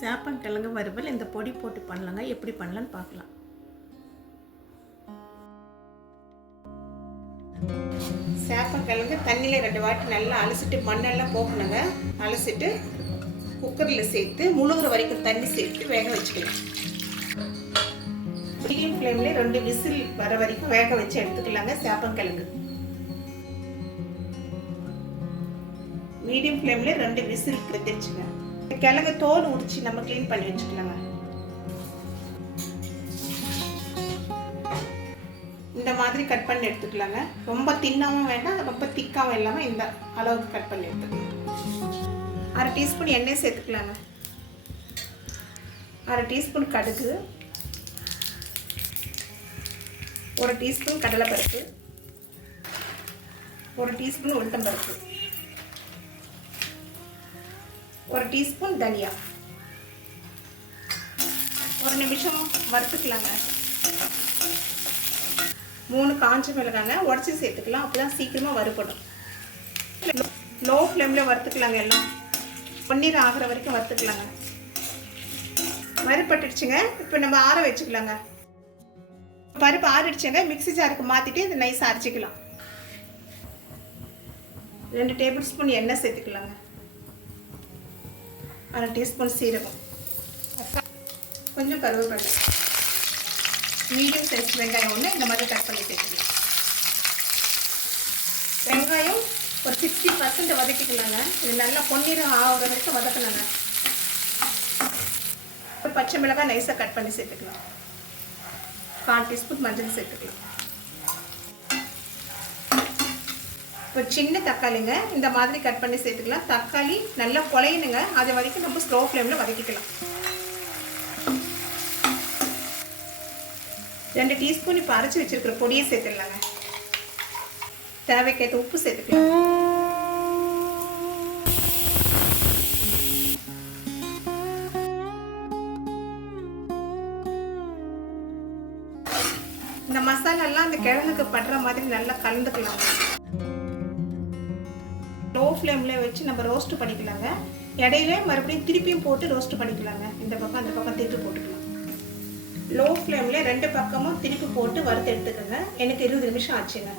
சேப்பங்கிழங்கு வறுவல் இந்த பொடி போட்டு பண்ணலாங்க. எப்படி பண்ணலான்னு பார்க்கலாம். சேப்பங்கிழங்கு தண்ணியில் 2 வாட்டி நல்லா அலசிட்டு மண்ணெல்லாம் போகணுங்க. அலசிட்டு குக்கரில் சேர்த்து முழுகிற வரைக்கும் தண்ணி சேர்த்து வேக வச்சுக்கலாம். மீடியம் ஃப்ளேமில் 2 விசில் வர வரைக்கும் வேக வச்சு எடுத்துக்கலாங்க. சேப்பங்கிழங்கு மீடியம் ஃப்ளேமில் 2 விசில் எடுத்துருச்சுங்க. கிழங்கு தோல் உரிச்சு நம்ம க்ளீன் பண்ணி வச்சுக்கலாங்க. இந்த மாதிரி கட் பண்ணி எடுத்துக்கலாங்க. ரொம்ப தின்னாவும் வேண்டாம், ரொம்ப திக்காவும் இல்லாமல் இந்த அளவுக்கு கட் பண்ணி எடுத்துக்கலாம். 1/2 டீஸ்பூன் எண்ணெய் சேர்த்துக்கலாங்க. 1/2 டீஸ்பூன் கடுகு, 1 டீஸ்பூன் கடலைப்பருப்பு, 1 டீஸ்பூன் உளுத்தம்பருப்பு, 1 டீஸ்பூன் தனியா. 1 நிமிஷம் வறுத்துக்கலாங்க. 3 காஞ்ச மிளகாங்க உடச்சி சேர்த்துக்கலாம். அப்போதான் சீக்கிரமாக வறுப்படும். லோ ஃப்ளேமில் வறுத்துக்கலாங்க. எல்லாம் பொன்னிறம் ஆகிற வரைக்கும் வறுத்துக்கலாங்க. வறுப்பட்டுடுச்சுங்க. இப்போ நம்ம ஆற வச்சுக்கலாங்க. பருப்பு ஆறிடுச்சுங்க. மிக்ஸி ஜாருக்கு மாற்றிட்டு இதை நைஸாக அரைச்சிக்கலாம். 2 டேபிள் ஸ்பூன் எண்ணெய் சேர்த்துக்கலாங்க. 1/2 டீஸ்பூன் சீரகம், கொஞ்சம் கருவேப்பிலை, மீடியம் சைஸ் வெங்காயம் ஒன்று இந்த மாதிரி கட் பண்ணி சேர்த்துக்கலாம். வெங்காயம் ஒரு 60% வதக்கிக்கலாங்க. இது நல்லா பொன்னிறம் ஆகிற வரைக்கும் வதக்கலாங்க. ஒரு பச்சை மிளகாய் நைஸாக கட் பண்ணி சேர்த்துக்கலாம். 1/4 டீஸ்பூன் மஞ்சள் சேர்த்துக்கலாம். ஒரு சின்ன தக்காளிங்க இந்த மாதிரி கட் பண்ணி சேர்த்துக்கலாம். தக்காளி நல்லா குழையணுங்க. அது வரைக்கும் நம்ம ஸ்லோ ஃப்ளேமில் வதக்கிக்கலாம். 2 டீஸ்பூன் இப்போ அரைச்சி வச்சிருக்கிற பொடியை சேர்த்துடலாங்க. தேவைக்கேற்ற உப்பு சேர்த்துக்கலாம். இந்த மசாலாலாம் அந்த கிழங்குக்கு படுற மாதிரி நல்லா கலந்துக்கலாங்க. லோ ஃப்ளேமில் வச்சு நம்ம ரோஸ்ட் பண்ணிக்கலாங்க. இடையில மறுபடியும் திருப்பியும் போட்டு ரோஸ்ட் பண்ணிக்கலாங்க. இந்த பக்கம் அந்த பக்கம் திருப்பி போட்டுக்கலாம். லோ ஃப்ளேமில் 2 பக்கமும் திருப்பி போட்டு வறுத்து எடுத்துக்கோங்க. எனக்கு 20 நிமிஷம் ஆச்சுங்க.